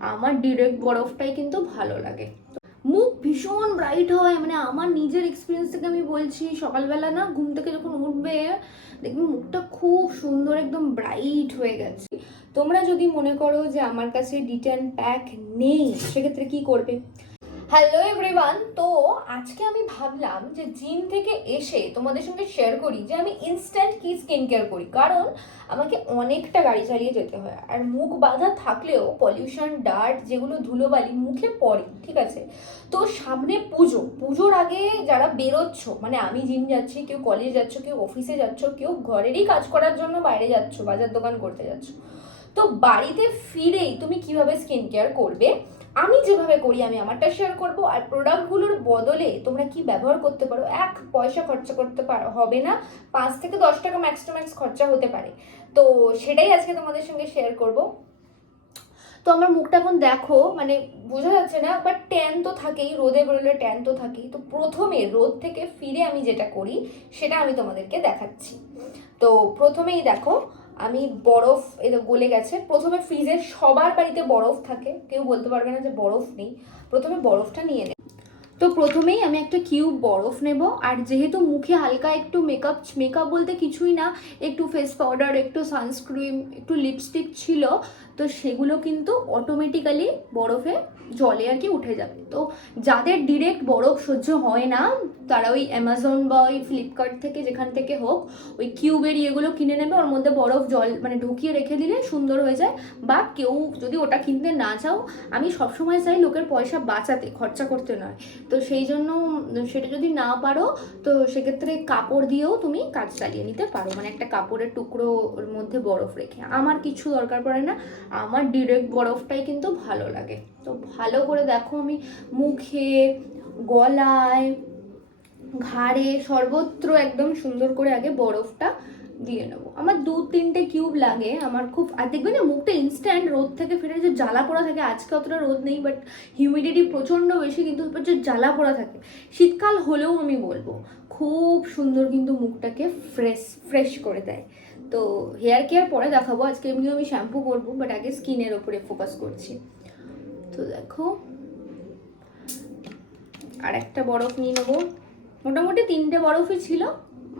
আমার ডিরেক্ট বরফটাই কিন্তু ভালো লাগে। মুখ ভীষণ ব্রাইট হয় মানে আমার নিজের এক্সপিরিয়েন্স থেকে আমি বলছি, সকালবেলা না ঘুম থেকে যখন উঠবে, দেখবি মুখটা খুব সুন্দর, একদম ব্রাইট হয়ে গেছে। তোমরা যদি মনে করো যে আমার কাছে ডিটেন প্যাক নেই, সেক্ষেত্রে কি করবে? হ্যালো এভরিওয়ান তো আজকে আমি ভাবলাম যে জিম থেকে এসে তোমাদের সঙ্গে শেয়ার করি যে আমি ইনস্ট্যান্ট কি স্কিন কেয়ার করি। কারণ আমাকে অনেকটা গাড়ি চালিয়ে যেতে হয়। আর মুখ বাঁধা থাকলেও পলিউশন ডার্ট যেগুলো ধুলোবালি মুখে পড়ে, ঠিক আছে? তো সামনে পুজো। পুজোর আগে যারা বেরোচ্ছ মানে আমি জিম যাচ্ছি, কেউ কলেজ যাচ্ছ, কেউ অফিসে যাচ্ছ, কেউ ঘরেরই কাজ করার জন্য বাইরে যাচ্ছ, বাজার দোকান করতে যাচ্ছ। তো বাড়িতে ফিরেই তুমি কীভাবে স্কিন কেয়ার করবে? আমি যেভাবে করি, আমি আমারটা শেয়ার করব আর প্রোডাক্টগুলোর বদলে তোমরা কি ব্যবহার করতে পারো? এক, পয়সা খরচা করতে পারো, হবে না। পাঁচ থেকে দশ টাকা ম্যাক্স টু ম্যাক্স খরচা হতে পারে। তো সেটাই আজকে তোমাদের সঙ্গে শেয়ার করব। তো আমার মুখটা এখন দেখো মানে বোঝা যাচ্ছে না বাট ট্যান তো থাকেই, রোদে বেরোলে ট্যান তো থাকেই। তো প্রথমে রোদ থেকে ফিরে আমি যেটা করি, সেটা আমি তোমাদেরকে দেখাচ্ছি। তো প্রথমেই দেখো আমি বরফ এটা গলে গেছে। প্রথমে ফ্রিজের সবার বাড়িতে বরফ থাকে। কেউ বলতে পারবে না যে বরফ নেই। প্রথমে বরফটা নিয়ে নেব তো প্রথমেই আমি একটা কিউব বরফ নেব। আর যেহেতু মুখে হালকা একটু মেকআপ মেকআপ বলতে কিছুই না, একটু ফেস পাউডার একটু সানস্ক্রিন একটু লিপস্টিক ছিল, তো সেগুলো কিন্তু অটোমেটিক্যালি বরফে জলে আর কি উঠে যাবে। তো যাদের ডিরেক্ট বরফ সহ্য হয় না, তারা ওই অ্যামাজন বা ওই ফ্লিপকার্ট থেকে যেখান থেকে হোক, ওই কিউবের ইয়েগুলো কিনে নেবে। ওর মধ্যে বরফ জল মানে ঢুকিয়ে রেখে দিলে সুন্দর হয়ে যায়। বা কেউ যদি ওটা কিনতে না চাও, আমি সবসময় চাই লোকের পয়সা বাঁচাতে, খরচা করতে নয়। তো সেই জন্য, সেটা যদি না পারো, তো সেক্ষেত্রে কাপড় দিয়েও তুমি কাজ চালিয়ে নিতে পারো। মানে একটা কাপড়ের টুকরো ওর মধ্যে বরফ রেখে। আমার কিছু দরকার পড়ে না, আমার ডিরেক্ট বরফটাই কিন্তু ভালো লাগে। তো ভালো করে দেখো আমি মুখে, গলায়, ঘাড়ে সর্বত্র একদম সুন্দর করে আগে বরফটা দিয়ে নেব। আমার দু তিনটে কিউব লাগে, আমার খুব, আর দেখবে না, মুখটা ইনস্ট্যান্ট রোদ থেকে ফিরে, যে জ্বালা পোড়া থাকে, আজকে অতটা রোদ নেই বাট হিউমিডিটি প্রচণ্ড বেশি, কিন্তু যে জ্বালা পোড়া থাকে, শীতকাল হলেও আমি বলব, খুব সুন্দর কিন্তু মুখটাকে ফ্রেশ ফ্রেশ করে দেয়। তো হেয়ার কেয়ার পরে দেখাবো, আজকে এমনিও আমি শ্যাম্পু করব বাট আগে স্কিনের ওপরে ফোকাস করছি। তো দেখো আর একটা বরফ নিয়ে নেব। মোটামুটি তিনটে বরফই ছিল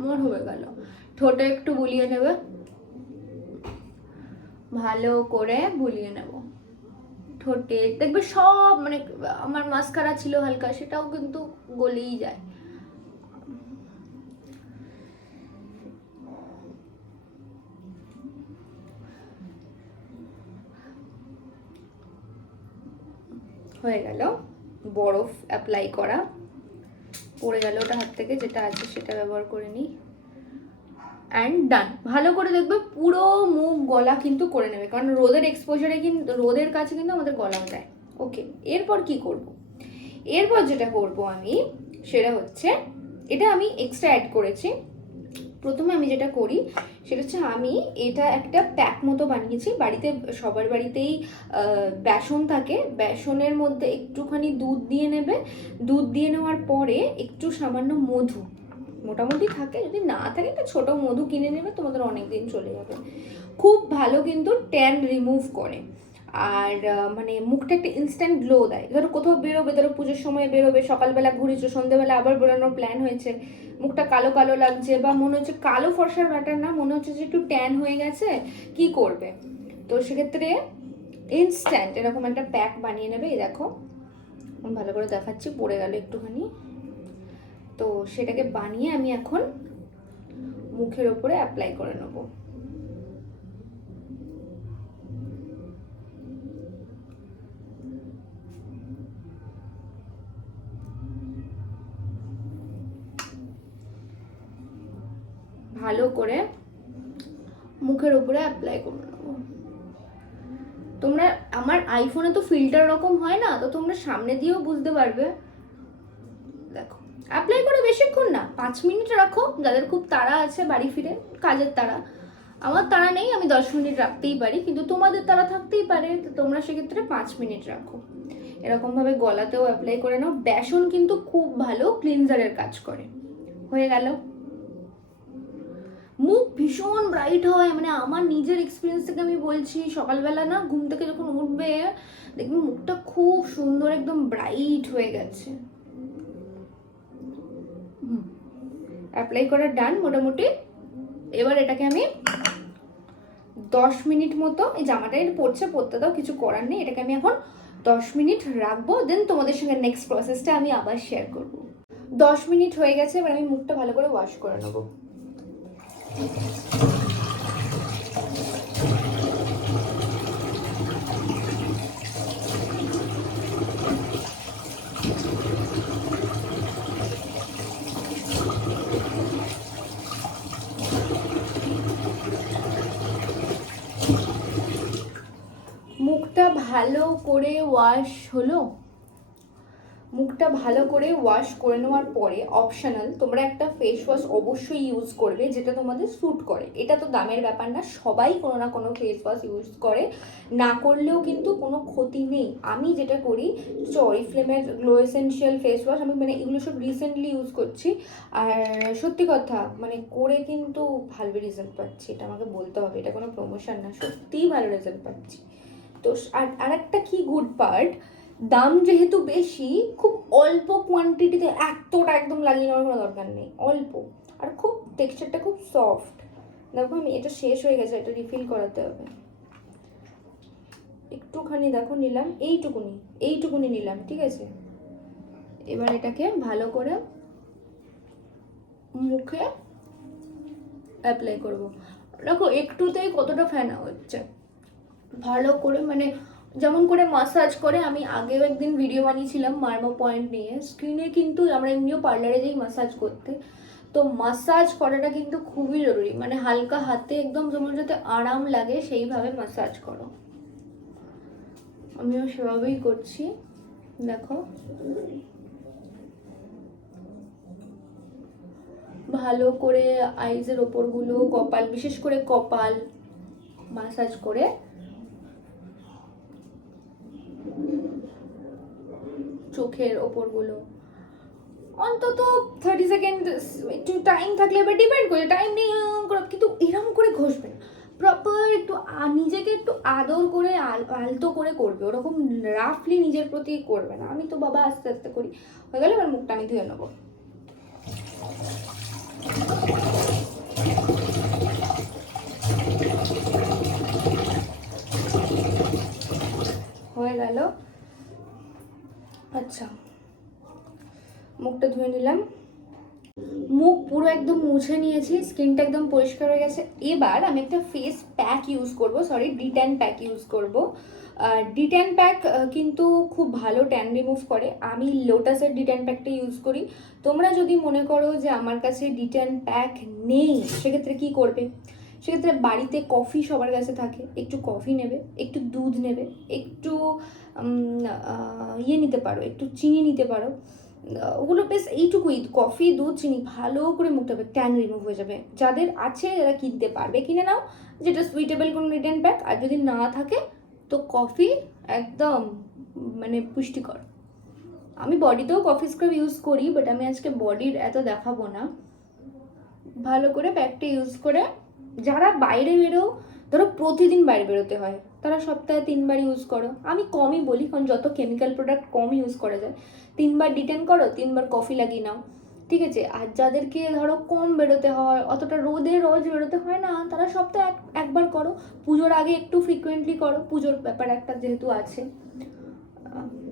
আমার হয়ে গেল। ঠোঁটে একটু বুলিয়ে নেবে। ভালো করে বুলিয়ে নেব। ঠোঁটে দেখবে সব মানে আমার মাস্কারা ছিল হালকা, সেটাও কিন্তু গলেই যায়। হয়ে গেল বরফ অ্যাপ্লাই করা। পড়ে গেল ওটা হাত থেকে, যেটা আছে সেটা ব্যবহার করে নিই। অ্যান্ড ডান ভালো করে দেখবে পুরো মুখ, গলা কিন্তু করে নেবে। কারণ রোদের এক্সপোজারে কিন্তু রোদের কাছে কিন্তু আমাদের গলা দেয়। ওকে এরপর কি করব। এরপর যেটা করব আমি, সেটা হচ্ছে, এটা আমি এক্সট্রা অ্যাড করেছি। প্রথমে আমি যেটা করি, সেটা হচ্ছে আমি এটা একটা প্যাক মতো বানিয়েছি। বাড়িতে, সবার বাড়িতেই বেসন থাকে। বেসনের মধ্যে একটুখানি দুধ দিয়ে নেবে। দুধ দিয়ে নেওয়ার পরে একটু সামান্য মধু। মোটামুটি থাকে। যদি না থাকে একটা ছোটো মধু কিনে নেবে, তোমাদের অনেক দিন চলে যাবে। খুব ভালো কিন্তু ট্যান রিমুভ করে। আর মানে মুখটা একটা ইনস্ট্যান্ট গ্লো দেয়। ধরো কোথাও বেরোবে, ধরো পুজোর সময় বেরোবে, সকালবেলা ঘুরেছো, সন্ধ্যেবেলা আবার বেরোনোর প্ল্যান হয়েছে, মুখটা কালো কালো লাগছে, বা মনে হচ্ছে কালো ফর্সার ব্যাটার না, মনে হচ্ছে যে একটু ট্যান হয়ে গেছে, কি করবে? তো সেক্ষেত্রে ইনস্ট্যান্ট এরকম একটা প্যাক বানিয়ে নেবে, এই দেখো। ভালো করে দেখাচ্ছি, পড়ে গেল একটুখানি। তো সেটাকে বানিয়ে আমি এখন মুখের ওপরে অ্যাপ্লাই করে নেব। ভালো করে মুখের উপরে অ্যাপ্লাই করে নেব। তোমরা, আমার আইফোনে তো ফিল্টার রকম হয় না, তো তোমরা সামনে দিয়েও বুঝতে পারবে। অ্যাপ্লাই করে বেশিক্ষণ না, পাঁচ মিনিট রাখো, যাদের খুব তাড়া আছে বাড়ি ফিরে, কাজের তাড়া। আমার তাড়া নেই, আমি দশ মিনিট রাখতেই পারি, কিন্তু তোমাদের তাড়া থাকতেই পারে, তো তোমরা সেক্ষেত্রে পাঁচ মিনিট রাখো। এরকমভাবে গলাতেও অ্যাপ্লাই করে নাও, বেসন কিন্তু খুব ভালো ক্লিনজারের কাজ করে। হয়ে গেল। মুখ ভীষণ ব্রাইট হয় মানে আমার নিজের এক্সপিরিয়েন্স থেকে আমি বলছি, সকালবেলা না ঘুম থেকে যখন উঠবে, দেখবি মুখটা খুব সুন্দর, একদম ব্রাইট হয়ে গেছে। অ্যাপ্লাই করা ডান মোটামুটি। এবার এটাকে আমি দশ মিনিট মতো, এই জামাটা পড়ছে পড়তে দাও, কিছু করার নেই, এটাকে আমি এখন দশ মিনিট রাখব দেন তোমাদের সঙ্গে নেক্সট প্রসেসটা আমি আবার শেয়ার করব। দশ মিনিট হয়ে গেছে, এবার আমি মুখটা ভালো করে ওয়াশ করে নেব মুখটা ভালো করে ওয়াশ হলো? মুখটা ভালো করে ওয়াশ করে নেওয়ার পরে অপশনাল তোমরা একটা ফেস ওয়াশ অবশ্যই ইউজ করবে, যেটা তোমাদের স্যুট করে। এটা তো দামের ব্যাপার না, সবাই কোনো না কোনো ফেস ওয়াশ ইউজ করে। না করলেও কিন্তু কোনো ক্ষতি নেই। আমি যেটা করি অরিফ্লেমের গ্লো এসেন্সিয়াল ফেস ওয়াশ আমি মানে এগুলো সব রিসেন্টলি ইউজ করছি। আর সত্যি কথা মানে করে কিন্তু ভালো রেজাল্ট পাচ্ছি, এটা আমাকে বলতে হবে। এটা কোনো প্রমোশন না, সত্যিই ভালো রেজাল্ট পাচ্ছি। তো আর আরেকটা কি গুড পার্ট দাম যেহেতু বেশি, খুব অল্প কোয়ান্টিটিতে এতটা একদম লাগিয়ে নেওয়ার কোনো দরকার নেই, অল্প। আর খুব টেক্সচারটা খুব সফট দেখো আমি, এটা শেষ হয়ে গেছে, এটা রিফিল করাতে হবে। একটুখানি দেখো নিলাম, এইটুকুনি এইটুকুনি নিলাম, ঠিক আছে? এবার এটাকে ভালো করে মুখে অ্যাপ্লাই করব। দেখো, একটুতেই কতটা ফেনা হচ্ছে। ভালো করে মানে যেমন করে মাসাজ করে, আমি আগেও একদিন ভিডিও বানিয়েছিলাম মার্মো পয়েন্ট নিয়ে। স্ক্রিনে কিন্তু আমরা এমনিও পার্লারে যাই মাসাজ করতে, তো মাসাজ করাটা কিন্তু খুবই জরুরি। মানে হালকা হাতে একদম যেমন যাতে আরাম লাগে, সেইভাবে মাসাজ করো। আমিও সেভাবেই করছি। দেখো। ভালো করে আইজের ওপরগুলো কপাল, বিশেষ করে কপাল মাসাজ করে চোখের ওপরগুলো। অন্তত থার্টি সেকেন্ড একটু টাইম থাকলে এবার ডিপেন্ড করে টাইম নেই কিন্তু এরম করে ঘষবে না প্রপার একটু নিজেকে একটু আদর করে, আল- আলতো করে করবে। ওরকম রাফলি নিজের প্রতি করবে না। আমি তো বাবা আস্তে আস্তে করি। হয়ে গেলে এবার মুখটা আমি ধুয়ে নেব। হয়ে গেল। আচ্ছা। মুখটা ধুয়ে নিলাম। মুখ পুরো একদম মুছে নিয়েছি, স্কিনটা একদম পরিষ্কার হয়ে গেছে। এবার আমি একটা ফেস প্যাক ইউজ করব সরি ডিট্যান প্যাক ইউজ করব। ডিট্যান প্যাক কিন্তু খুব ভালো ট্যান রিমুভ করে। আমি লোটাসের ডিট্যান প্যাকটা ইউজ করি। তোমরা যদি মনে করো যে আমার কাছে ডিট্যান প্যাক নেই, সেক্ষেত্রে কি করবে? সেক্ষেত্রে বাড়িতে কফি সবার কাছে থাকে। একটু কফি নেবে, একটু দুধ নেবে, একটু ইয়ে নিতে পারো, একটু চিনি নিতে পারো। ওগুলো বেশ এইটুকুই, কফি, দুধ, চিনি, ভালো করে মুখ মুখটা ট্যান রিমুভ হয়ে যাবে। যাদের আছে, এরা কিনতে পারবে। কিনে নাও, যেটা সুইটেবল কোনো রিটার্ন প্যাক আর যদি না থাকে, তো কফি একদম মানে পুষ্টিকর। আমি বডিতেও কফি স্ক্রাব ইউজ করি বাট আমি আজকে বডির এত দেখাবো না। ভালো করে প্যাকটা ইউজ করে, যারা বাইরে বেরো ধরো প্রতিদিন বাইরে বেরোতে হয়, তারা সপ্তাহে তিনবার ইউজ করো। আমি কমই বলি, কারণ যত কেমিক্যাল প্রোডাক্ট কম ইউজ করা যায়। তিনবার ডিটেন করো, তিনবার কফি লাগিয়ে নাও। ঠিক আছে? আর যাদেরকে ধরো কম বেরোতে হয়, অতটা রোদে রোজ বেরোতে হয় না, তারা সপ্তাহে এক, একবার করো। পুজোর আগে একটু ফ্রিকুয়েন্টলি করো। পুজোর ব্যাপার একটা যেহেতু আছে।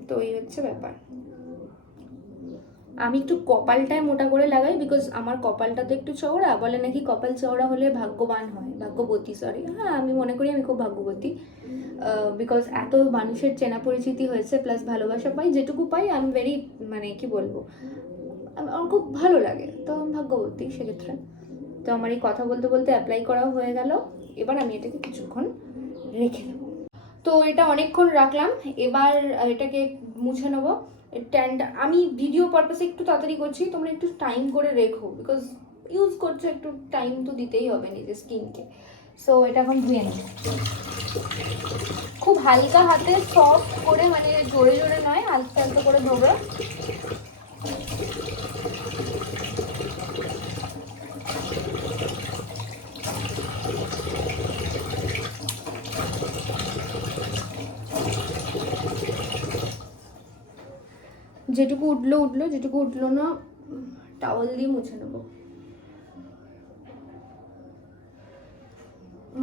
তো এই হচ্ছে ব্যাপার। আমি একটু কপালটায় মোটা করে লাগাই বিকজ আমার কপালটা তো একটু চওড়া। বলে নাকি কপাল চওড়া হলে ভাগ্যবান হয়, ভাগ্যবতী সরি হ্যাঁ আমি মনে করি আমি খুব ভাগ্যবতী। বিকজ এত মানুষের চেনা পরিচিতি হয়েছে প্লাস ভালোবাসা পাই, যেটুকু পাই আমি ভেরি মানে কি বলব, আমার খুব ভালো লাগে। তো আমি ভাগ্যবতী সেক্ষেত্রে। তো আমার এই কথা বলতে বলতে অ্যাপ্লাই করা হয়ে গেল। এবার আমি এটাকে কিছুক্ষণ রেখে দেবো। তো এটা অনেকক্ষণ রাখলাম। এবার এটাকে মুছে নেব। ট্যান্ড আমি ভিডিও পারপাসে একটু তাড়াতাড়ি করছি, তোমরা একটু টাইম করে রেখো বিকজ ইউজ করছ একটু টাইম তো দিতেই হবে নিজের স্কিনকে সো এটা এখন ধুয়ে নেব খুব হালকা হাতে সফট করে মানে জোরে জোরে নয়, হালকা হালকা করে ধোবে। যেটুকু উঠল উঠল, যেটুকু উঠল না টাওয়াল দিয়ে মুছে নেব।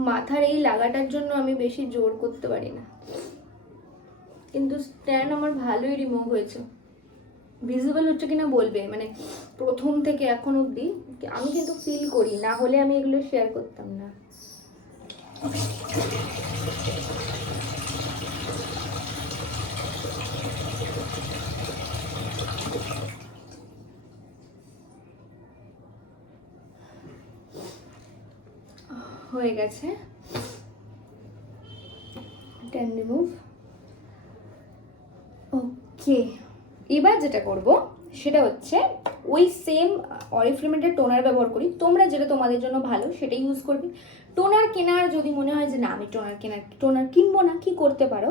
মাথার এই লাগাটার জন্য আমি বেশি জোর করতে পারি না। কিন্তু স্ট্যান্ড আমার ভালোই রিমুভ হয়েছে। ভিজিবল হচ্ছে কিনা বলবে মানে প্রথম থেকে এখন অবধি আমি কিন্তু ফিল করি, না হলে আমি এগুলো শেয়ার করতাম না। হয়ে গেছে। ওকে এবার যেটা করব, সেটা হচ্ছে ওই সেম অরিফ্লেমেন্টের টোনার ব্যবহার করি। তোমরা যেটা তোমাদের জন্য ভালো সেটাই ইউজ করবে। টোনার কেনার যদি মনে হয় যে, না, আমি টোনার কেনার টোনার কিনবো না, কি করতে পারো?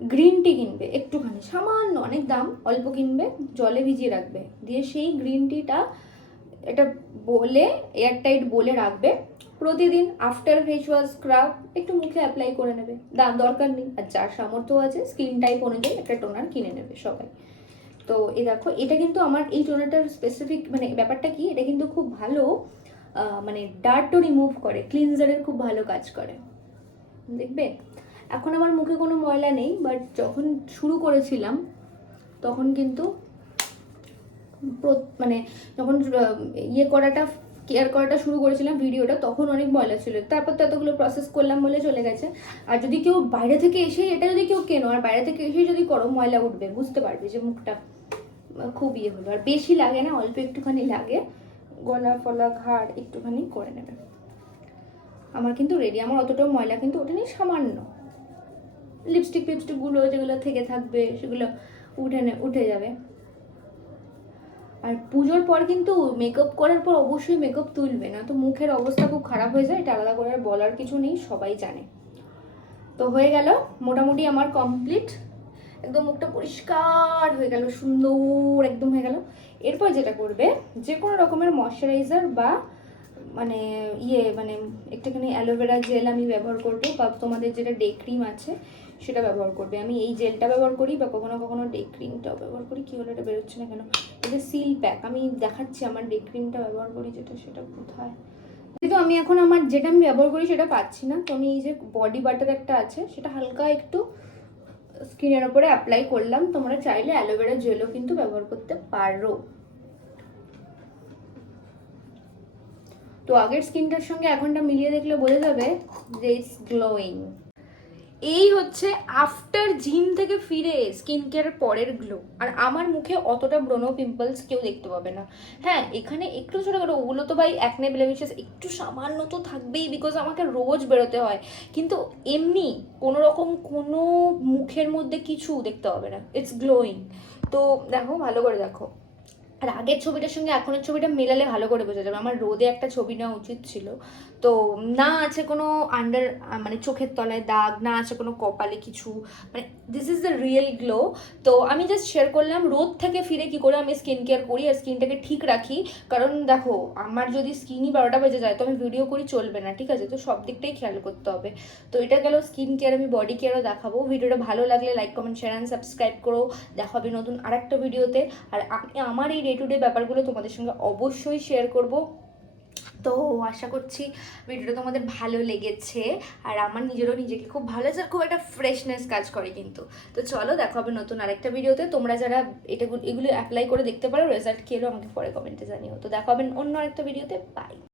গ্রিন টি কিনবে, একটুখানি। সামান্য অনেক দাম, অল্প কিনবে, জলে ভিজিয়ে রাখবে। দিয়ে সেই গ্রিন টিটা এটা বলে এয়ারটাইট বলে রাখবে। প্রতিদিন আফটার ফেস ওয়াশ স্ক্রাব একটু মুখে অ্যাপ্লাই করে নেবে। দাম দরকার নেই। আর যার সামর্থ্য আছে স্কিন টাইপ অনুযায়ী একটা টোনার কিনে নেবে সবাই। তো এই দেখো, এটা কিন্তু আমার, এই টোনারটার স্পেসিফিক মানে ব্যাপারটা কি, এটা কিন্তু খুব ভালো মানে ডার্টও রিমুভ করে ক্লিনজারের খুব ভালো কাজ করে। দেখবে? এখন আমার মুখে কোনো ময়লা নেই বাট যখন শুরু করেছিলাম, তখন কিন্তু মানে যখন ইয়ে করাটা কেয়ার করাটা শুরু করেছিলাম ভিডিওটা, তখন অনেক ময়লা ছিল। তারপর তো এতগুলো প্রসেস করলাম বলে চলে গেছে। আর যদি কেউ বাইরে থেকে এসে এটা যদি কেউ কেনো, আর বাইরে থেকে এসে যদি করো, ময়লা উঠবে, বুঝতে পারবে যে মুখটা খুব ইয়ে হলো। আর বেশি লাগে না, অল্প একটুখানি লাগে। গলা, ফলা, ঘাড় একটুখানি করে নেবে। আমার কিন্তু রেডি আমার অতটাও ময়লা কিন্তু ওটা নেই সামান্য। লিপস্টিক ফিপস্টিকগুলো যেগুলো থেকে থাকবে, সেগুলো উঠে উঠে যাবে। আর পুজোর পর কিন্তু মেকআপ করার পর অবশ্যই মেকআপ তুলবে না তো মুখের অবস্থা খুব খারাপ হয়ে যায়, এটা আলাদা করে আর বলার কিছু নেই, সবাই জানে। তো হয়ে গেল, মোটামুটি আমার কমপ্লিট একদম মুখটা পরিষ্কার হয়ে গেল, সুন্দর একদম হয়ে গেল। এরপর যেটা করবে, যে কোনো রকমের ময়শ্চারাইজার বা মানে ইয়ে মানে একটুখানি অ্যালোভেরা জেল আমি ব্যবহার করব বা তোমাদের যেটা ডে ক্রিম আছে সেটা ব্যবহার করবে। আমি এই জেলটা ব্যবহার করি বা কখনো কখনো ডে ক্রিমটাও ব্যবহার করি। কী হলো এটা বেরোচ্ছে না কেন? এটা সিল প্যাক আমি দেখাচ্ছি আমার ডে ক্রিমটা ব্যবহার করি যেটা, সেটা কোথায়? কিন্তু আমি এখন আমার যেটা আমি ব্যবহার করি সেটা পাচ্ছি না, তো আমি এই যে বডি বাটার একটা আছে, সেটা হালকা একটু স্কিনের ওপরে অ্যাপ্লাই করলাম। তোমরা চাইলে অ্যালোভেরা জেলও কিন্তু ব্যবহার করতে পারো। তো আগের স্কিনটার সঙ্গে এখনটা মিলিয়ে দেখলে বোঝা যাবে যে ইটস গ্লোয়িং এই হচ্ছে আফটার জিম থেকে ফিরে স্কিন কেয়ার পরের গ্লো আর আমার মুখে অতটা ব্রনো পিম্পলস কেউ দেখতে পাবে না। হ্যাঁ এখানে একটু ছোটোখাটো, ওগুলো তো ভাই একনে ব্লেমিশেস একটু সামান্য তো থাকবেই বিকজ আমাকে রোজ বেরোতে হয়। কিন্তু এমনি কোনো রকম কোনো মুখের মধ্যে কিছু দেখতে হবে না। ইটস গ্লোয়িং তো দেখো, ভালো করে দেখো। আর আগের ছবিটার সঙ্গে এখনের ছবিটা মেলালে ভালো করে বোঝা যাবে। আমার রোদে একটা ছবি নেওয়া উচিত ছিল। তো না আছে কোনো আন্ডার মানে চোখের তলায় দাগ, না আছে কোনো কপালে কিছু মানে this is the real glow তো আমি জাস্ট শেয়ার করলাম, রোদ থেকে ফিরে কি করে আমি স্কিন কেয়ার করি আর স্কিনটাকে ঠিক রাখি? কারণ দেখো, আমার যদি স্কিনই বারোটা বেজে যায়, তো আমি ভিডিও করি চলবে না, ঠিক আছে? তো সব দিকটাই খেয়াল করতে হবে। তো এটা গেল স্কিন কেয়ার আমি বডি কেয়ারও দেখাবো। ভিডিওটা ভালো লাগলে like comment share and subscribe করো। দেখা হবে নতুন আরেকটা ভিডিওতে আর আমি, আমার এই ডে টু ডে ব্যাপারগুলো তোমাদের সঙ্গে অবশ্যই শেয়ার করব। তো আশা করছি ভিডিওটা তোমাদের ভালো লেগেছে, আর আমার নিজেরও নিজেকে খুব ভালো লাগছে, আর খুব একটা ফ্রেশনেস কাজ করে কিন্তু। তো চলো দেখো হবে নতুন আরেকটা ভিডিওতে তোমরা যারা এটা এগুলো অ্যাপ্লাই করে দেখতে পারো রেজাল্ট কী এলো আমাকে পরে কমেন্টে জানিও। তো দেখো হবে অন্য আরেকটা ভিডিওতে বাই